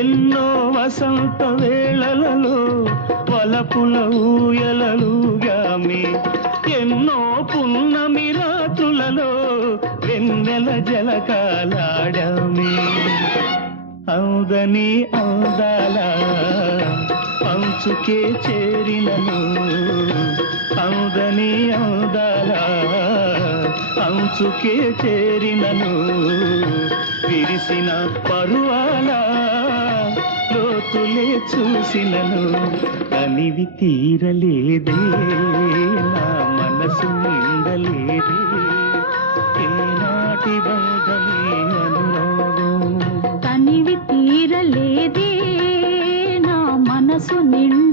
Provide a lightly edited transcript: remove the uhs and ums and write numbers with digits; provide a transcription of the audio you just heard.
ఎన్నో వసంత వేళలలో వలపుల ఊయలలుగామి, ఎన్నో పున్నమి రాత్రులలో వెన్నెల జలకాలాడామి. అవుదని అందాల అంచుకే చేరినను, అవుదని అందాల అంచుకే చేరినను, విరిసిన పరువాల లోతులే చూసినను, కనివి తీరలేదే నా మనసు నిండలేదే, ఏనాటి బంధమే అనురాగం. కనివి తీరలేదే నా మనసు నిండ